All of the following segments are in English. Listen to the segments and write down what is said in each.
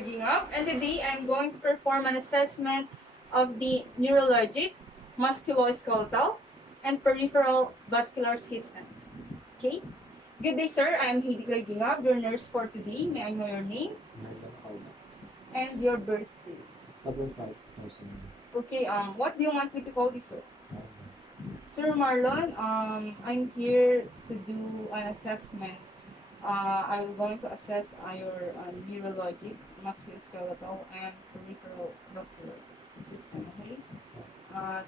Gingob, and today I'm going to perform an assessment of the neurologic, musculoskeletal, and peripheral vascular systems. Okay? Good day, sir. I'm Gingob, your nurse for today. May I know your name and your birthday? February 5, 2000. Okay, what do you want me to call you, sir? Sir Marlon, I'm here to do an assessment. I'm going to assess your neurologic, musculoskeletal, and peripheral vascular system, okay?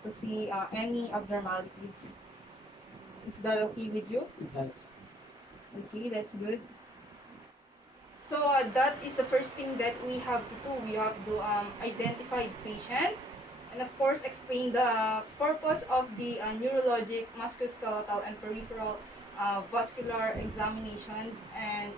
To see any abnormalities. Is that okay with you? That's Okay, that's good. So that is the first thing that we have to do. We have to identify the patient and of course explain the purpose of the neurologic, musculoskeletal, and peripheral vascular examinations, and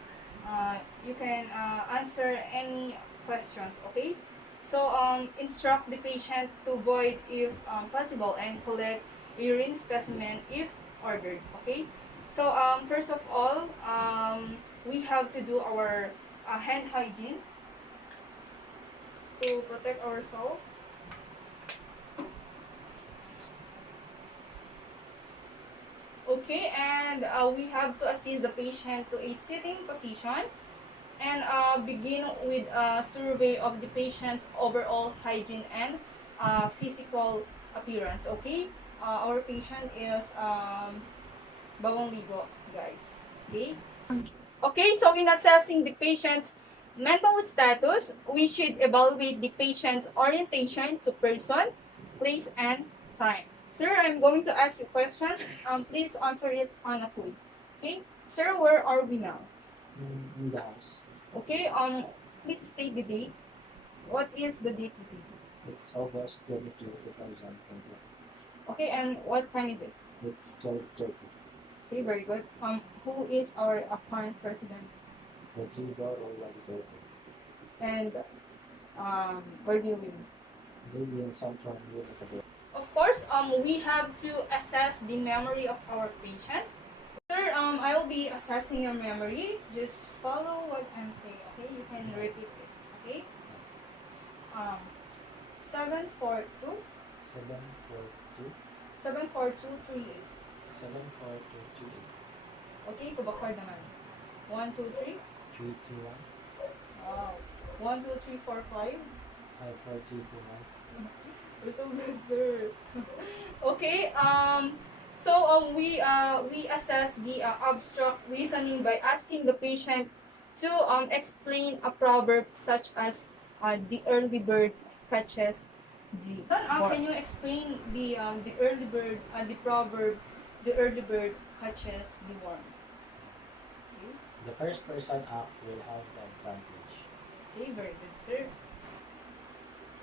you can answer any questions, okay? So instruct the patient to void if possible and collect urine specimen if ordered, okay? So first of all, we have to do our hand hygiene to protect ourselves. Okay, and we have to assist the patient to a sitting position and begin with a survey of the patient's overall hygiene and physical appearance. Okay, our patient is bawang ligo, guys. Okay. Okay, so in assessing the patient's mental status, we should evaluate the patient's orientation to person, place, and time. Sir, I'm going to ask you questions. Please answer it honestly. Okay, sir, where are we now? in the house. Okay, please state the date. What is the date today? It's August 22, 2020. Okay, and what time is it? It's 12:30. Okay, very good. Who is our current president? Rodrigo already 30. And where do you live? Maybe in Central America. Of course, we have to assess the memory of our patient. Sir, I will be assessing your memory. Just follow what I'm saying, okay? You can repeat it, okay? 742 742 74238. 74228 Okay, kubakard naman. 1, 2, 3. 321 Wow. 1, 2, 3, 4, 5. 54321. We're so good, sir. Okay, so we assess the abstract reasoning by asking the patient to explain a proverb such as the early bird catches the worm. Can you explain the early bird, the proverb, the early bird catches the worm? Okay. The first person up will have the advantage. Okay, very good, sir.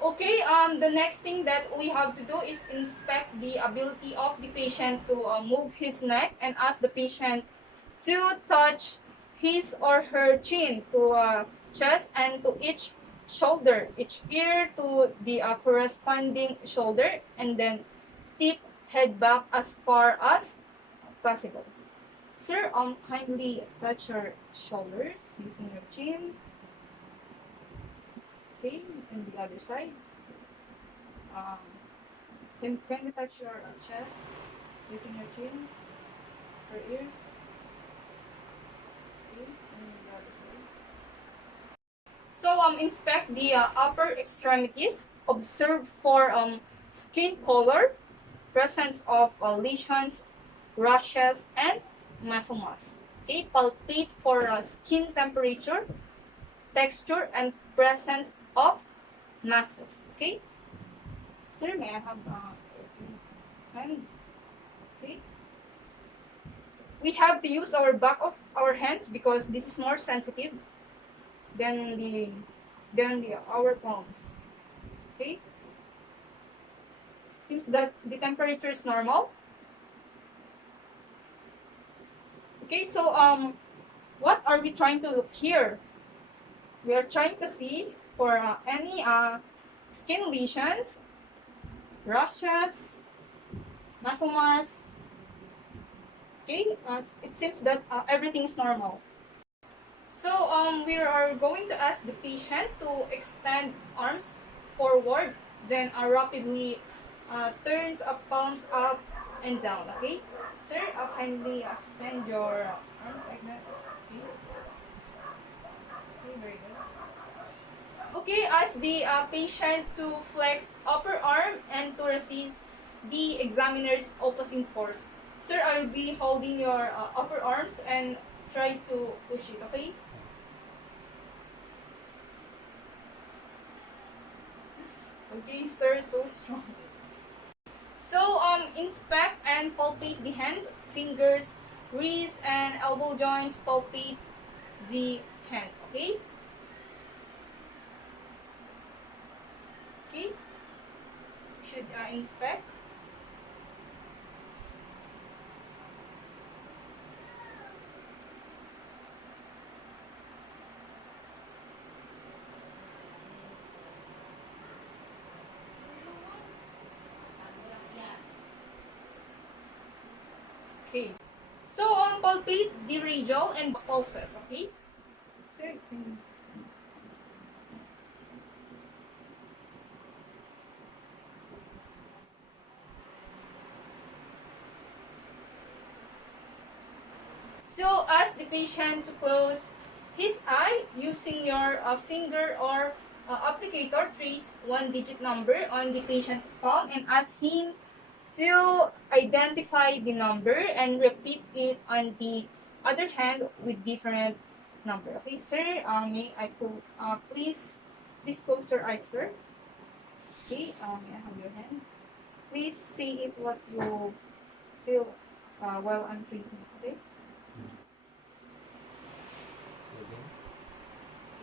Okay, the next thing that we have to do is inspect the ability of the patient to move his neck and ask the patient to touch his or her chin to chest and to each shoulder, each ear to the corresponding shoulder, and then tip head back as far as possible. Sir, kindly touch your shoulders using your chin. Okay, and the other side. Can you touch your chest using your chin, your ears? Okay, and the other side. So inspect the upper extremities. Observe for skin color, presence of lesions, rashes, and muscle mass. Okay, palpate for skin temperature, texture, and presence of masses. Okay, sir, may I have hands? Okay, we have to use our back of our hands because this is more sensitive than the our palms. Okay, seems that the temperature is normal. Okay, so what are we trying to look here? We are trying to see for any skin lesions, rashes, muscle mass. Okay, it seems that everything is normal. So we are going to ask the patient to extend arms forward, then rapidly turns palms up and down. Okay, sir, kindly extend your arms like that. Okay, okay, very good. Okay, ask the patient to flex upper arm and to resist the examiner's opposing force. Sir, I will be holding your upper arms and try to push it. Okay. Okay, sir, so strong. So, inspect and palpate the hands, fingers, wrists, and elbow joints. Palpate the hand. Okay? Okay? Should inspect. Okay. So, palpate the radial and pulses. Okay? Sir, so, ask the patient to close his eye using your finger or applicator. Trace one-digit number on the patient's palm and ask him to identify the number and repeat it on the other hand with different number. Okay, sir, may I please close your eyes, sir. Okay, may I have your hand? Please say it what you feel while I'm tracing. Okay. 7,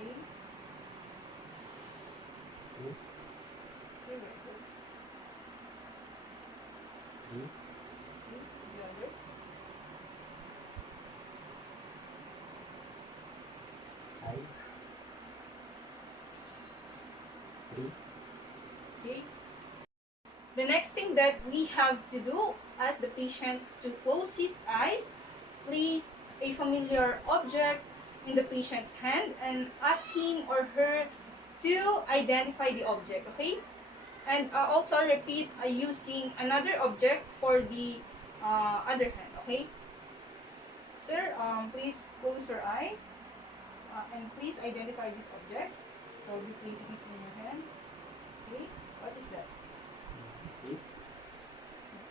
Okay. 2, Okay, very good. 3, Okay, the other. 5, 3, Okay. The next thing that we have to do, ask the patient to close his eyes, place a familiar object in the patient's hand and ask him or her to identify the object, okay? And also repeat using another object for the other hand, okay? Sir, please close your eye and please identify this object. So be placing it in your hand. Okay, what is that? 8,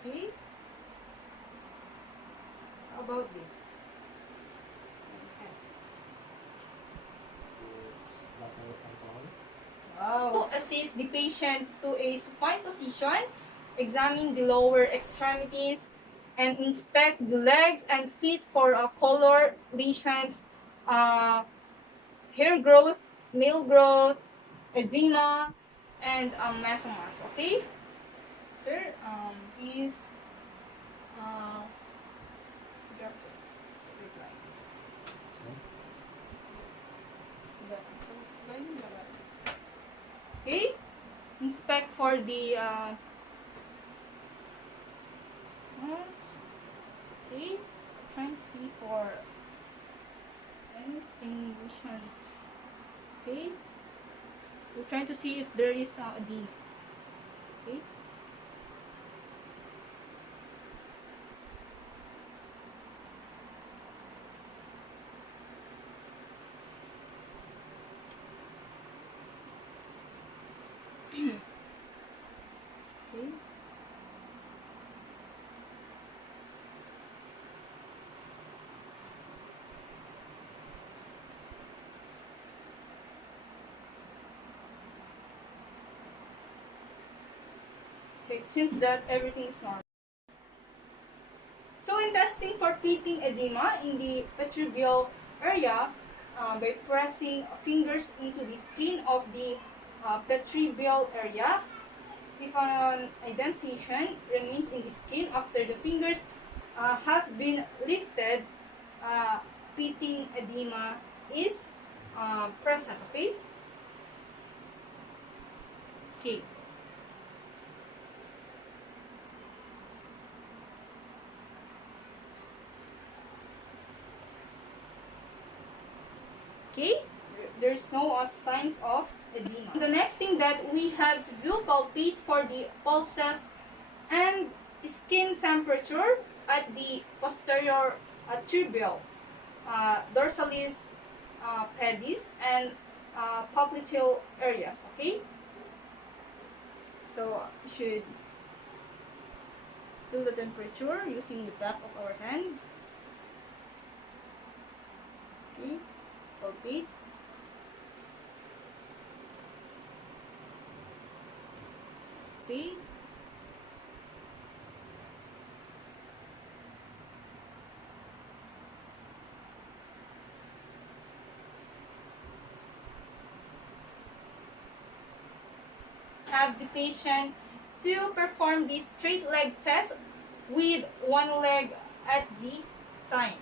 Okay, how about this? it's lateral control. Wow. Assist the patient to a supine position, examine the lower extremities, and inspect the legs and feet for color, lesions, uh, hair growth, nail growth, edema, and mesomas. Okay, sir. Please. Uh, that's it. Reply. Okay. Inspect for the yes. Okay. Trying to see for any distinguishes. Okay. We're trying to see if there is a D. Okay. Okay. Okay, it seems that everything is normal. So in testing for pitting edema in the peripheral area, by pressing fingers into the skin of the peripheral area, if an indentation remains in the skin after the fingers have been lifted, uh, pitting edema is present. Okay. Okay. there's no signs of edema. The next thing that we have to do, palpate for the pulses and skin temperature at the posterior tibial, dorsalis, pedis, and popliteal areas. Okay, so you should feel the temperature using the back of our hands. Okay, palpate. Okay. Have the patient to perform the straight leg test with one leg at the time.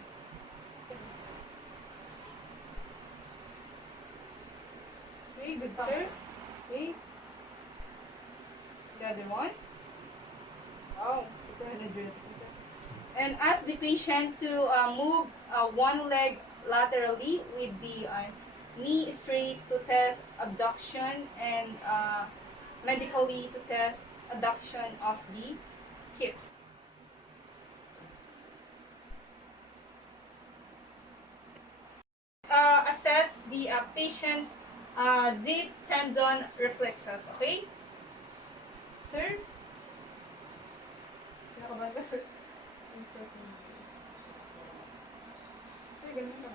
Okay, good sir. Okay. The other one. Wow, super energetic. And ask the patient to move one leg laterally with the knee straight to test abduction, and medically to test adduction of the hips. Assess the patient's deep tendon reflexes, okay? Sir? Kinakabahan ka, sir? Sir, ganun ka.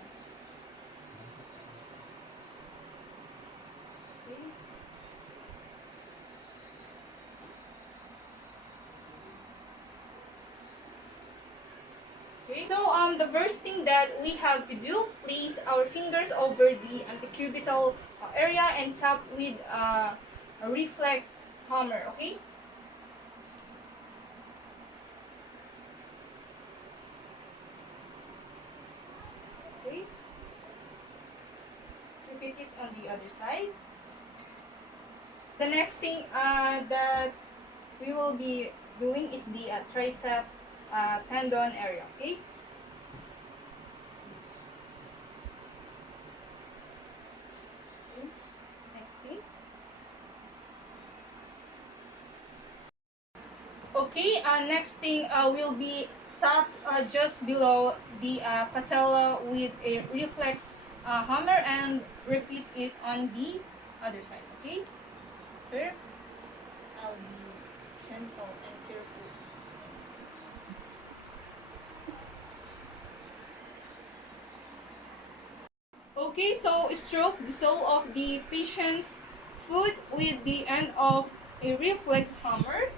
Okay. Okay. So the first thing that we have to do, place our fingers over the antecubital area and tap with a reflex hammer. Okay. Okay. Repeat it on the other side. The next thing that we will be doing is the tricep tendon area. Okay. Next thing. Okay. Next thing will be tap just below the patella with a reflex hammer and repeat it on the other side. Okay, sir. I'll be gentle and careful. Okay, so stroke the sole of the patient's foot with the end of a reflex hammer,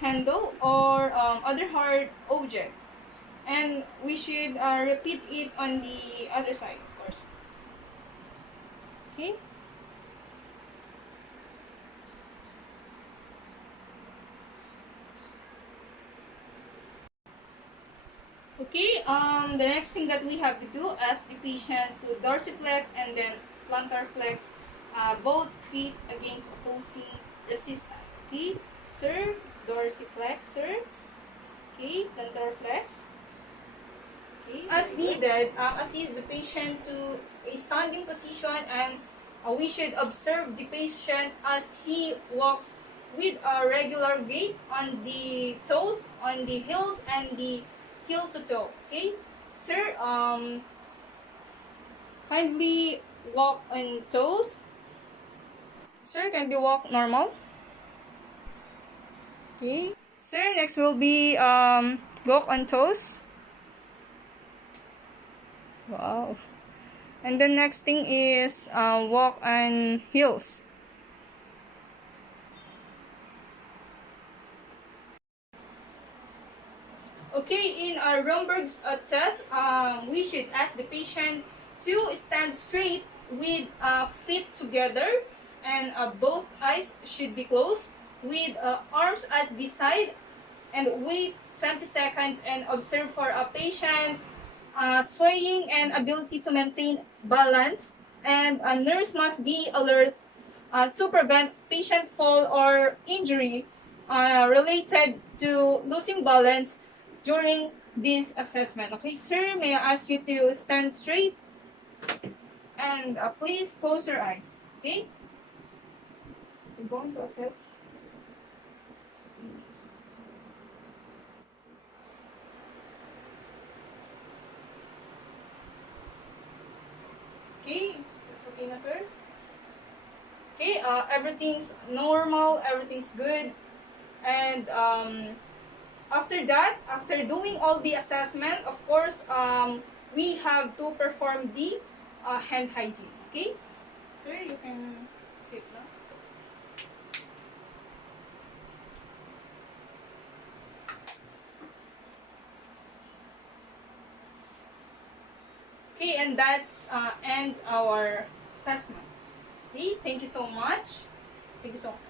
handle, or other hard object. And we should repeat it on the other side, of course. Okay? Okay, the next thing that we have to do, ask the patient to dorsiflex and then plantar flex both feet against opposing resistance. Okay, sir, dorsiflex, sir. Okay, plantar flex. Okay, as needed, assist the patient to a standing position, and we should observe the patient as he walks with a regular gait on the toes, on the heels, and the heel to toe. Okay, sir. Kindly walk on toes. Sir, can you walk normal? Okay. Sir, next will be walk on toes. Wow. And the next thing is walk on heels. Okay, in our Romberg's test, we should ask the patient to stand straight with feet together, and both eyes should be closed with arms at the side, and wait 20 seconds and observe for a patient swaying and ability to maintain balance, and a nurse must be alert to prevent patient fall or injury related to losing balance during this assessment. Okay, sir, may I ask you to stand straight? And please close your eyes. Okay? We're going to assess. Okay, that's okay na, sir. Okay, everything's normal, everything's good. And after that, after doing all the assessment, of course, we have to perform the hand hygiene. Okay? Sir, you can sit now. Okay, and that ends our assessment. Okay, thank you so much. Thank you so much.